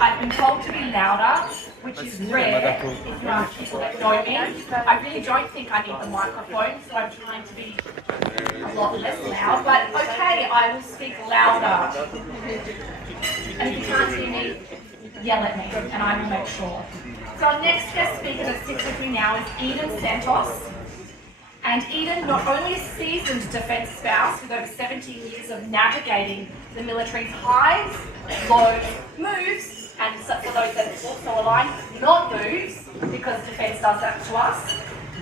I've been told to be louder, which is rare if you ask people that know me. I really don't think I need the microphone, so I'm trying to be a lot less loud, but okay, I will speak louder. And if you can't hear me, yell at me, and I will make sure. So our next guest speaker that sits with me now is Eden Santos. And Eden, not only a seasoned defence spouse with over 17 years of navigating the military's highs, lows, moves, and for those that also align, not moves, because defence does that to us,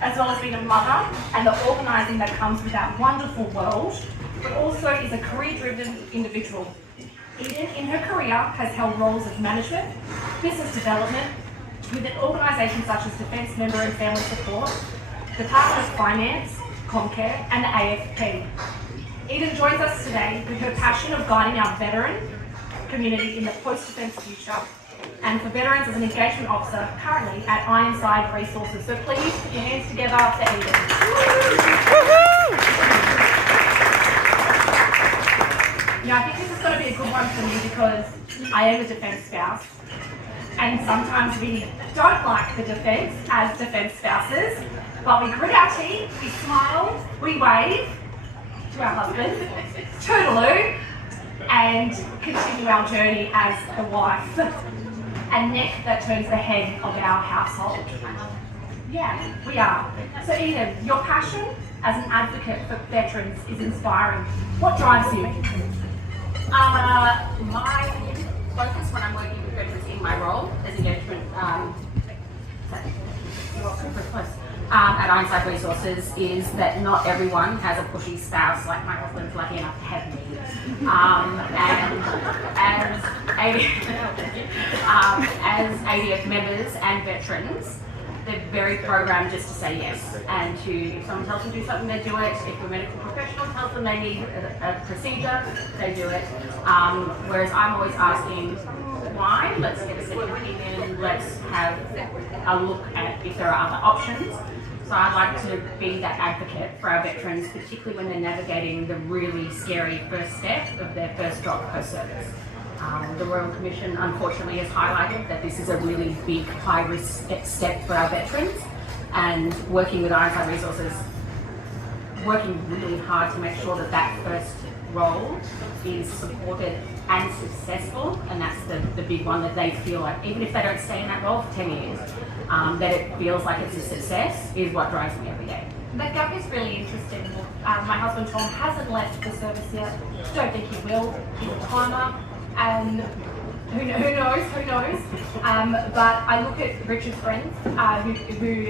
as well as being a mother and the organising that comes with that wonderful world, but also is a career-driven individual. Eden, in her career, has held roles of management, business development, within organisations such as Defence Member and Family Support, Department of Finance, Comcare, and the AFP. Eden joins us today with her passion of guiding our veteran community in the post-defence future, and for veterans as an engagement officer currently at Ironside Resources. So please put your hands together for Eden. Now I think this is going to be a good one for me because I am a defence spouse, and sometimes we don't like the defence as defence spouses, but we grit our teeth, we smile, we wave to our husbands, toodaloo, and continue our journey as the wife and neck that turns the head of our household. Yeah, we are. So Eden, your passion as an advocate for veterans is inspiring. What drives you? My focus when I'm working with veterans in my role as engagement at Ironside Resources is that not everyone has a pushy spouse like my husband's lucky enough to have me. As ADF members and veterans, they're very programmed just to say yes, and if someone tells them to do something, they do it. If a medical professional tells them they need a procedure, they do it. Whereas I'm always asking, why? Let's get a second opinion, let's have a look at if there are other options. So I'd like to be that advocate for our veterans, particularly when they're navigating the really scary first step of their first job post-service. The Royal Commission unfortunately has highlighted that this is a really big high-risk step for our veterans, and working with Ironside Resources, working really hard to make sure that that first role is supported and successful, and that's the big one, that they feel like, even if they don't stay in that role for 10 years, that it feels like it's a success is what drives me every day. That gap is really interesting. My husband Tom hasn't left the service yet. Don't think he will. He's a timer, and who knows? But I look at Richard's friends who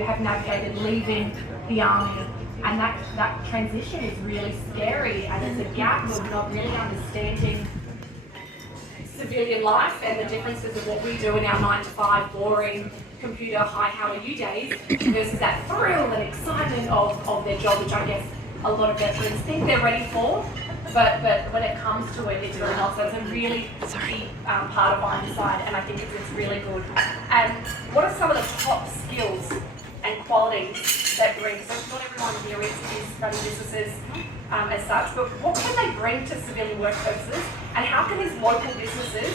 have navigated leaving the army, and that transition is really scary, and there's a gap of not really understanding civilian life and the differences of what we do in our 9-to-5 boring computer hi how are you days versus that thrill and excitement of their job, which I guess a lot of veterans think they're ready for, but when it comes to it, it's really not. So it's a really key part of Ironside, and I think it's really good. And what are some of the top skills and qualities that bring? So not everyone here is running businesses as such, but what can they bring to civilian work purposes, and how can these local businesses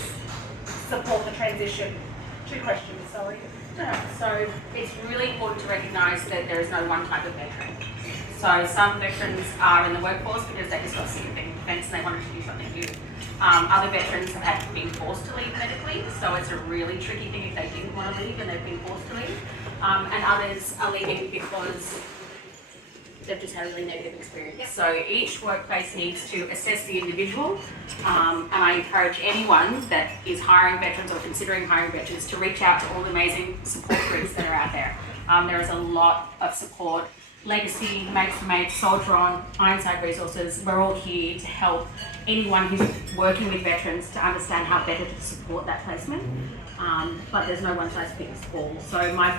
support the transition? Two questions, sorry. So it's really important to recognise that there is no one type of veteran. So some veterans are in the workforce because they just got sick of being in defence and they wanted to do something new. Other veterans have been forced to leave medically, so it's a really tricky thing if they didn't want to leave and they've been forced to leave. And others are leaving because they've just had a really negative experience. So each workplace needs to assess the individual, and I encourage anyone that is hiring veterans or considering hiring veterans to reach out to all the amazing support groups that are out there. There is a lot of support. Legacy, Mates for Mates, Soldier On, Ironside Resources, we're all here to help anyone who's working with veterans to understand how better to support that placement. But there's no one size fits all. So my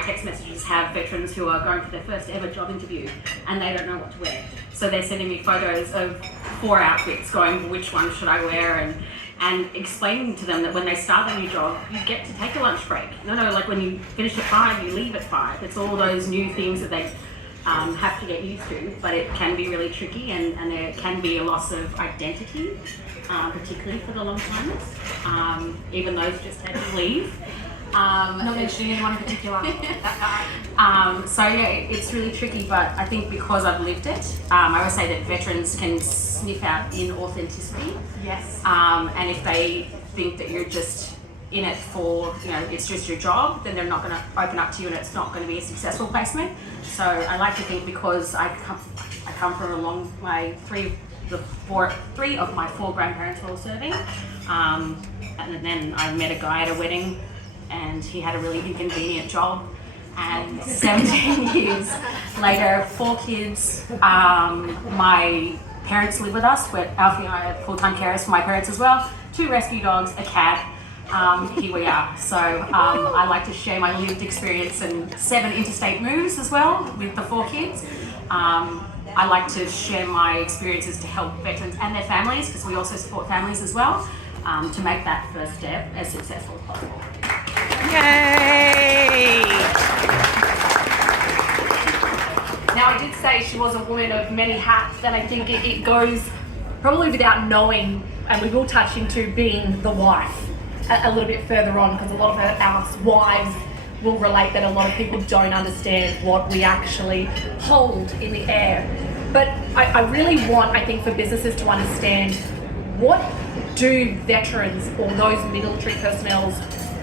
text messages have veterans who are going for their first ever job interview and they don't know what to wear. So they're sending me photos of 4 outfits, going, which one should I wear, and explaining to them that when they start a new job, you get to take a lunch break. No, like when you finish at 5, you leave at 5. It's all those new things that they have to get used to, but it can be really tricky, and there can be a loss of identity, particularly for the long timers, even those just taking leave. Not mentioning anyone in particular. So yeah, it's really tricky, but I think because I've lived it, I always say that veterans can sniff out inauthenticity. Yes. And if they think that you're just in it for, it's just your job, then they're not going to open up to you, and it's not going to be a successful placement. So I like to think, because I come from a long way, three of my four grandparents were all serving, and then I met a guy at a wedding, and he had a really inconvenient job, and 17 years later, 4 kids, my parents live with us, but Alfie and I are full-time carers for my parents as well, 2 rescue dogs, a cat. Here we are. So I like to share my lived experience and 7 interstate moves as well with the 4 kids. I like to share my experiences to help veterans and their families, because we also support families as well, to make that first step as successful as possible. Yay! Now, I did say she was a woman of many hats, and I think it goes probably without knowing, and we will touch into being the wife a little bit further on, because a lot of our wives will relate that a lot of people don't understand what we actually hold in the air. But I really want, I think, for businesses to understand, what do veterans or those military personnel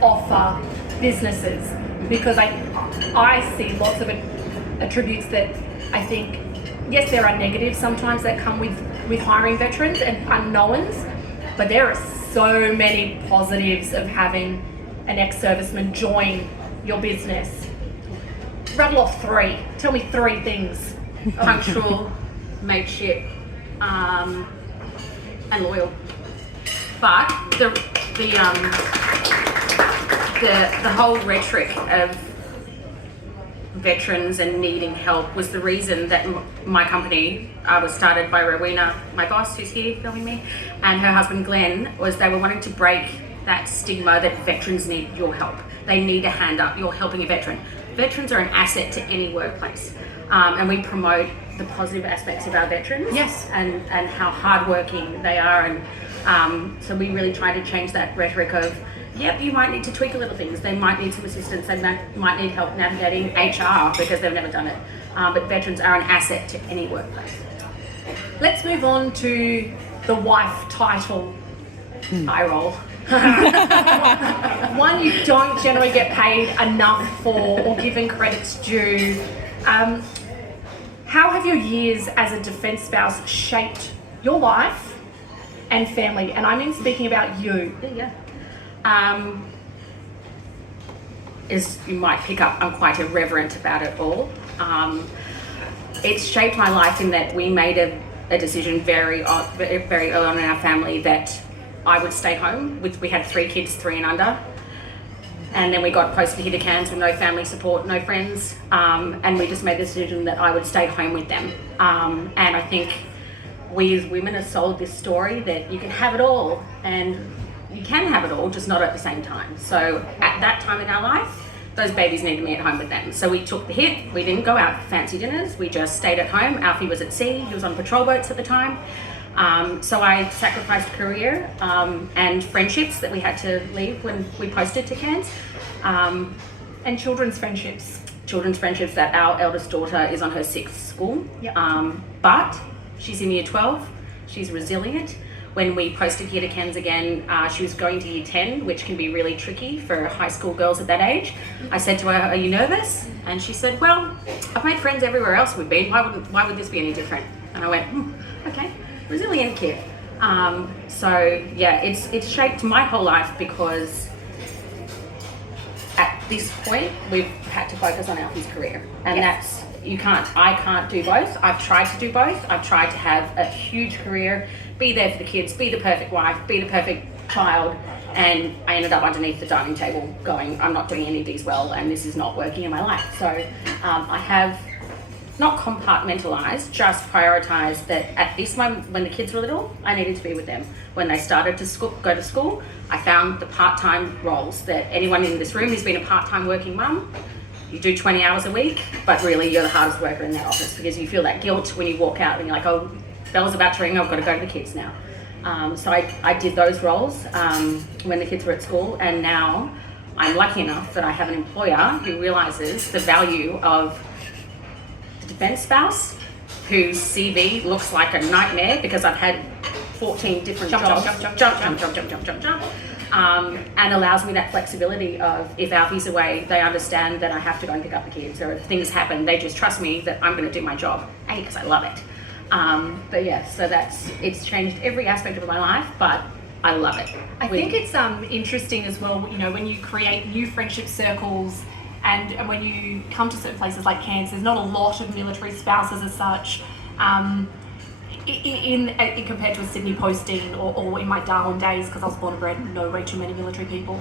offer businesses? Because I see lots of attributes that I think, yes, there are negatives sometimes that come with hiring veterans and unknowns, but there are so many positives of having an ex-serviceman join your business. Rattle off 3. Tell me 3 things. Punctual, mateship, and loyal. But the whole rhetoric of veterans and needing help was the reason that my company was started by Rowena, my boss, who's here filming me, and her husband Glenn. They were wanting to break that stigma that veterans need your help. They need a hand up. You're helping a veteran. Veterans are an asset to any workplace, and we promote the positive aspects of our veterans. Yes. And how hardworking they are, and so we really try to change that rhetoric of, yep, you might need to tweak a little things. They might need some assistance. They might need help navigating HR because they've never done it. But veterans are an asset to any workplace. Let's move on to the wife title. Eye roll. One you don't generally get paid enough for or given credits due. How have your years as a defence spouse shaped your life and family? And I mean speaking about you. Yeah. As you might pick up, I'm quite irreverent about it all. It's shaped my life in that we made a decision very early on in our family that I would stay home. We had 3 kids, 3 and under. And then we got posted here to Cairns with no family support, no friends. And we just made the decision that I would stay home with them. And I think we as women are sold this story that you can have it all, and you can have it all, just not at the same time. So at that time in our life, those babies needed me at home with them. So we took the hit. We didn't go out for fancy dinners. We just stayed at home. Alfie was at sea. He was on patrol boats at the time. So I sacrificed career and friendships that we had to leave when we posted to Cairns. And children's friendships. Children's friendships that our eldest daughter is on her 6th school. Yep. But she's in year 12. She's resilient. When we posted here to Cairns again, she was going to year 10, which can be really tricky for high school girls at that age. I said to her, "Are you nervous?" And she said, "Well, I've made friends everywhere else we've been. Why would this be any different?" And I went, okay, resilient kid. So yeah, it's shaped my whole life, because at this point we've had to focus on Alfie's career, and Yes. I can't do both. I've tried to do both. I've tried to have a huge career, be there for the kids, be the perfect wife, be the perfect child, and I ended up underneath the dining table going, I'm not doing any of these well, and this is not working in my life. So I have not compartmentalized, just prioritized that at this moment, when the kids were little, I needed to be with them. When they started to go to school, I found the part-time roles that anyone in this room who's been a part-time working mum, you do 20 hours a week, but really you're the hardest worker in that office because you feel that guilt when you walk out and you're like, oh, bell's about to ring, I've got to go to the kids now. So I did those roles when the kids were at school, and now I'm lucky enough that I have an employer who realises the value of the defence spouse whose CV looks like a nightmare because I've had 14 different jobs, jump, and allows me that flexibility of if Alfie's away, they understand that I have to go and pick up the kids, or if things happen, they just trust me that I'm going to do my job, because I love it. But yeah, so it's changed every aspect of my life, but I love it. I think it's interesting as well, you know, when you create new friendship circles and when you come to certain places like Cairns, there's not a lot of military spouses as such. In compared to a Sydney posting or in my Darwin days, because I was born and bred and know way too many military people,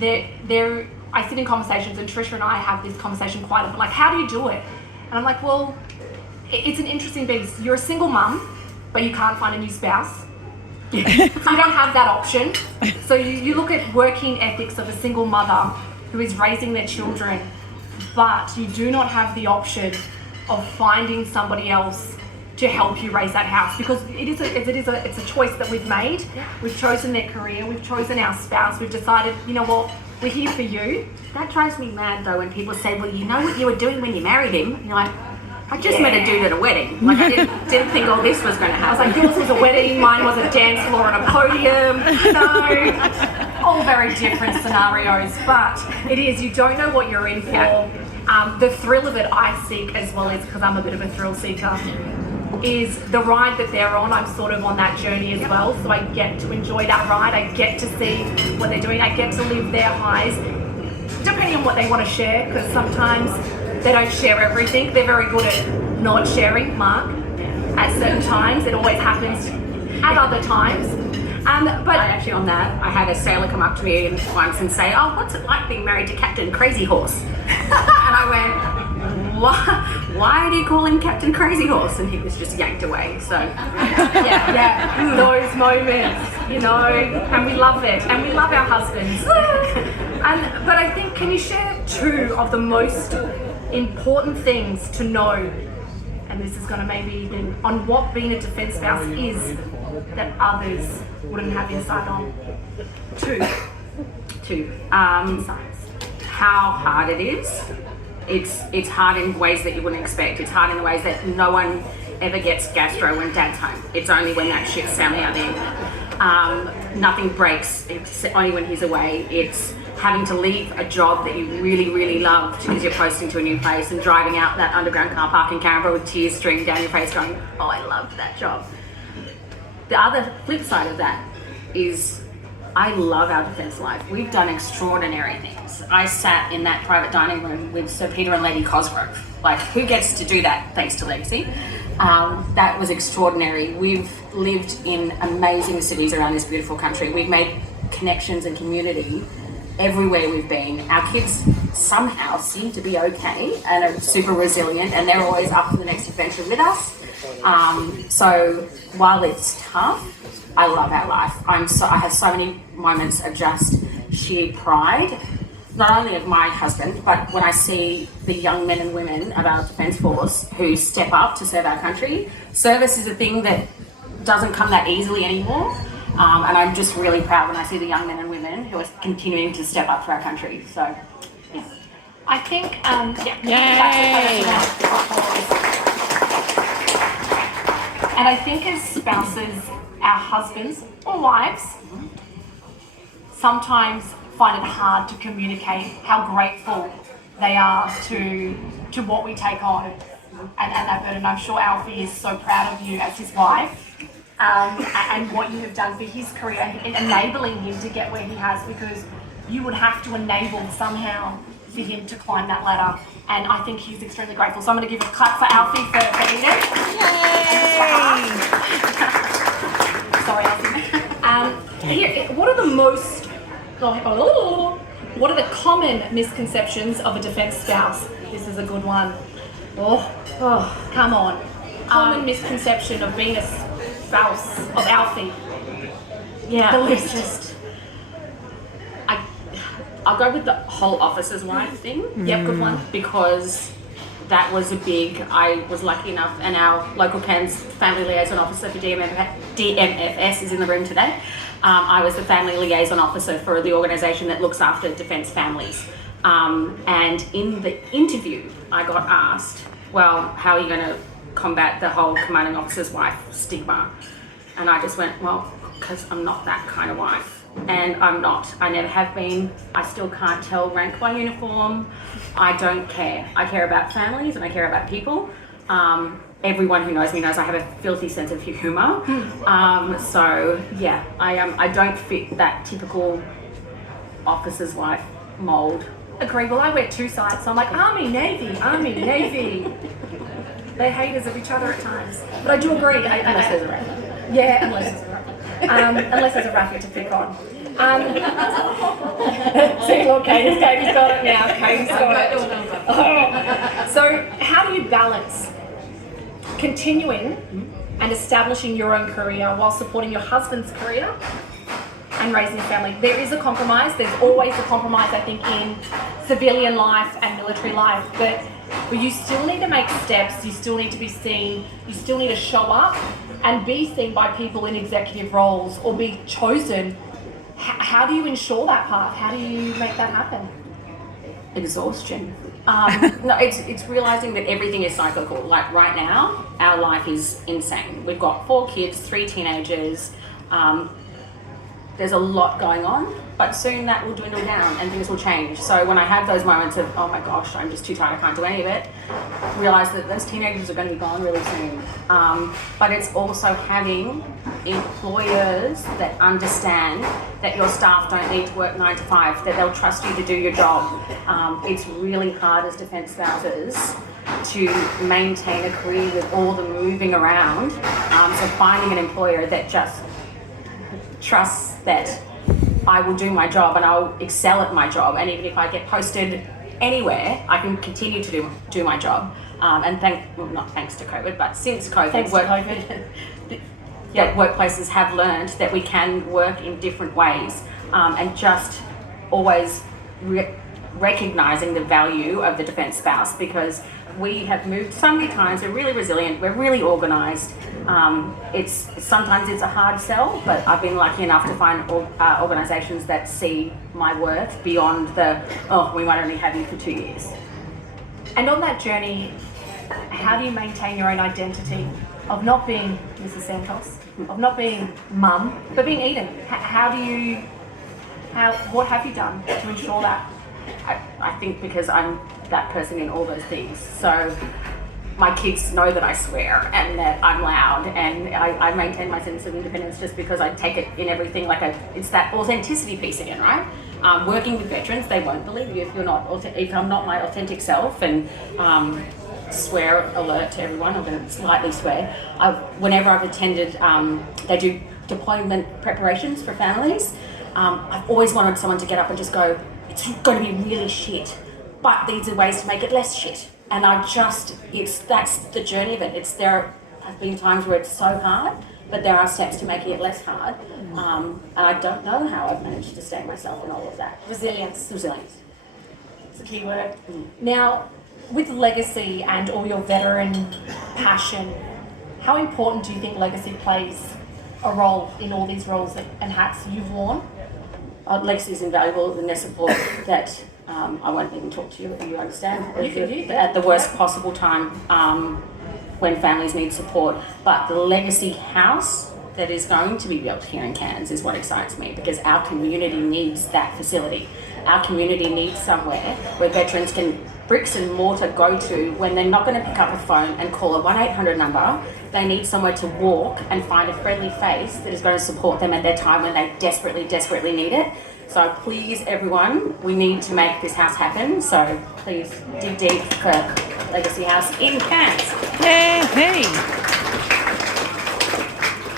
I sit in conversations, and Trisha and I have this conversation quite a bit, like, how do you do it? And I'm like, well, it's an interesting beast. You're a single mum, but you can't find a new spouse. So you don't have that option. So you look at working ethics of a single mother who is raising their children, but you do not have the option of finding somebody else to help you raise that house, because it's a choice that we've made. We've chosen their career, we've chosen our spouse, we've decided, you know what, we're here for you. That drives me mad though when people say, well, you know what you were doing when you married him? And you're like, I just met a dude at a wedding. Like, I didn't think all this was going to happen. I was like, yours was a wedding, mine was a dance floor and a podium. No, all very different scenarios, but it is, you don't know what you're in for. The thrill of it I seek, as well as because I'm a bit of a thrill seeker, is the ride that they're on. I'm sort of on that journey as well, so I get to enjoy that ride. I get to see what they're doing. I get to live their highs, depending on what they want to share, because sometimes they don't share everything. They're very good at not sharing, Mark, at certain times. It always happens at other times. But actually, on that, I had a sailor come up to me once and say, oh, what's it like being married to Captain Crazy Horse? And I went, why do you call him Captain Crazy Horse? And he was just yanked away. So yeah, those moments, you know, and we love it, and we love our husbands. But I think, can you share two of the most important things to know, and this is going to maybe be on what being a defence spouse is, that others wouldn't have insight on? Two. Insights. How hard it is. It's hard in ways that you wouldn't expect. It's hard in the ways that no one ever gets gastro when dad's home. It's only when that shit's family out there. Nothing breaks. It's only when he's away. It's having to leave a job that you really, really loved because you're posting to a new place and driving out that underground car park in Canberra with tears streaming down your face going, oh, I loved that job. The other flip side of that is I love our defence life. We've done extraordinary things. I sat in that private dining room with Sir Peter and Lady Cosgrove. Like, who gets to do that thanks to Legacy? That was extraordinary. We've lived in amazing cities around this beautiful country. We've made connections and community everywhere we've been. Our kids somehow seem to be okay and are super resilient, and they're always up for the next adventure with us. So while it's tough, I love our life. I have so many moments of just sheer pride, not only of my husband, but when I see the young men and women of our Defence Force who step up to serve our country. Service is a thing that doesn't come that easily anymore. And I'm just really proud when I see the young men and women who are continuing to step up for our country. So, yeah. I think, and I think as spouses, our husbands or wives sometimes find it hard to communicate how grateful they are to what we take on and that burden. I'm sure Alfie is so proud of you as his wife. And what you have done for his career and enabling him to get where he has, because you would have to enable somehow for him to climb that ladder. And I think he's extremely grateful. So I'm going to give a clap for Alfie for Eden. Yay! Sorry, Alfie. What are the common misconceptions of a defence spouse? This is a good one. Oh, come on. Common misconception of being a spouse of Alfie. Yeah, the list. I'll go with the whole officer's wife thing. Yep, good one. Because that was a big, I was lucky enough, and our local Cairns family liaison officer for DMFS is in the room today. I was the family liaison officer for the organisation that looks after Defence families. And in the interview, I got asked, well, how are you going to combat the whole commanding officer's wife stigma? And I just went, well, because I'm not that kind of wife. And I'm not. I never have been. I still can't tell rank by uniform. I don't care. I care about families and I care about people. Everyone who knows me knows I have a filthy sense of humour. So yeah, I don't fit that typical officer's wife mould. Agree. Well, I wear two sides, so I'm like Army, Navy, Army, Navy. They're haters of each other at times. But I do agree. Unless there's a racket. Yeah, unless there's a racket. Unless there's a racket to pick on. See, look, Katie's got it now. Katie's got it. Oh. So how do you balance continuing and establishing your own career while supporting your husband's career and raising a family? There is a compromise. There's always a compromise, I think, in civilian life and military life. But you still need to make steps. You still need to be seen. You still need to show up and be seen by people in executive roles or be chosen. How do you ensure that part? How do you make that happen? Exhaustion. No, it's realising that everything is cyclical. Like right now, our life is insane. We've got 4 kids, 3 teenagers. There's a lot going on, but soon that will dwindle down and things will change. So when I have those moments of, oh my gosh, I'm just too tired, I can't do any of it, realise that those teenagers are going to be gone really soon. But it's also having employers that understand that your staff don't need to work 9 to 5, that they'll trust you to do your job. It's really hard as defence spouses to maintain a career with all the moving around. So finding an employer that just trusts that I will do my job and I'll excel at my job, and even if I get posted anywhere, I can continue to do my job. And not thanks to COVID, but since COVID, workplaces have learned that we can work in different ways, and just always recognising the value of the defence spouse, because we have moved so many times. We're really resilient. We're really organised. Sometimes it's a hard sell, but I've been lucky enough to find organisations that see my worth beyond we might only have you for 2 years. And on that journey, how do you maintain your own identity of not being Mrs. Santos, of not being mum, but being Eden? What have you done to ensure that? I think because I'm that person in all those things. So my kids know that I swear and that I'm loud, and I maintain my sense of independence just because I take it in everything. It's that authenticity piece again, right? Working with veterans, they won't believe you if I'm not my authentic self. And swear alert to everyone, I'm going to slightly swear. Whenever I've attended, they do deployment preparations for families. I've always wanted someone to get up and just go, it's going to be really shit, but these are ways to make it less shit. And that's the journey of it. There have been times where it's so hard, but there are steps to making it less hard. And I don't know how I've managed to stay myself in all of that. Resilience. It's a key word. Now, with legacy and all your veteran passion, how important do you think legacy plays a role in all these roles and hats you've worn? Legacy is invaluable in their support that I won't even talk to you, you understand? At the worst possible time when families need support. But the legacy house that is going to be built here in Cairns is what excites me, because our community needs that facility. Our community needs somewhere where veterans can bricks and mortar go to when they're not going to pick up a phone and call a 1-800 number. They need somewhere to walk and find a friendly face that is going to support them at their time when they desperately, desperately need it. So please, everyone, we need to make this house happen. So please dig deep for Legacy House in Cairns. Hey!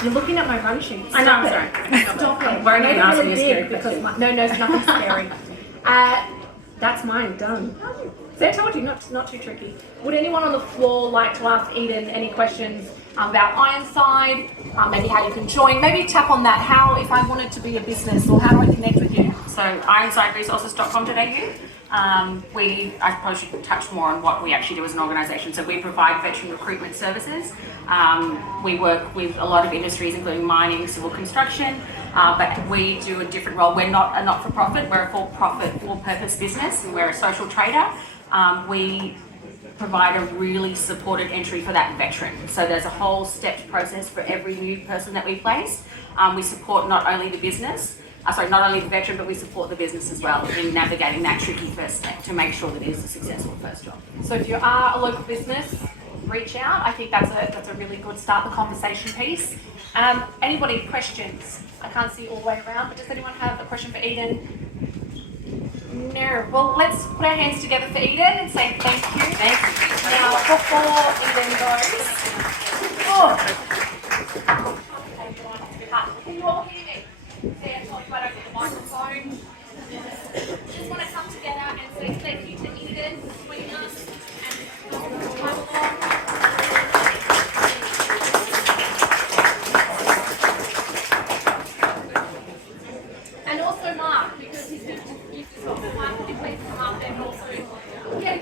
You're looking at my run sheet. I know, I'm sorry. Stop it. I'm worried you're asking me a scary question. No, it's nothing scary. That's mine, done. See, I told you, not too tricky. Would anyone on the floor like to ask Eden any questions about Ironside, maybe how you can join, maybe tap on that, how if I wanted to be a business or how do I connect with you? So ironsideresources.com.au. I suppose you should touch more on what we actually do as an organisation. So we provide veteran recruitment services. We work with a lot of industries, including mining, civil construction, but we do a different role. We're not a not-for-profit, we're a for-profit, for-purpose business, and we're a social trader. We provide a really supported entry for that veteran. So there's a whole stepped process for every new person that we place. We support not only the business, not only the veteran, but we support the business as well in navigating that tricky first step to make sure that it is a successful first job. So if you are a local business, reach out. I think that's a really good start the conversation piece. Anybody questions? I can't see all the way around, but does anyone have a question for Eden? No. Well, let's put our hands together for Eden and say thank you. Thank you. Now, before Eden goes, can you all hear me? See, I told you I don't get the microphone. Just want to come together and say thank you to Eden between us and come along. And also Mark, because he's going to give this off. Mark, would you please come up and also, yeah,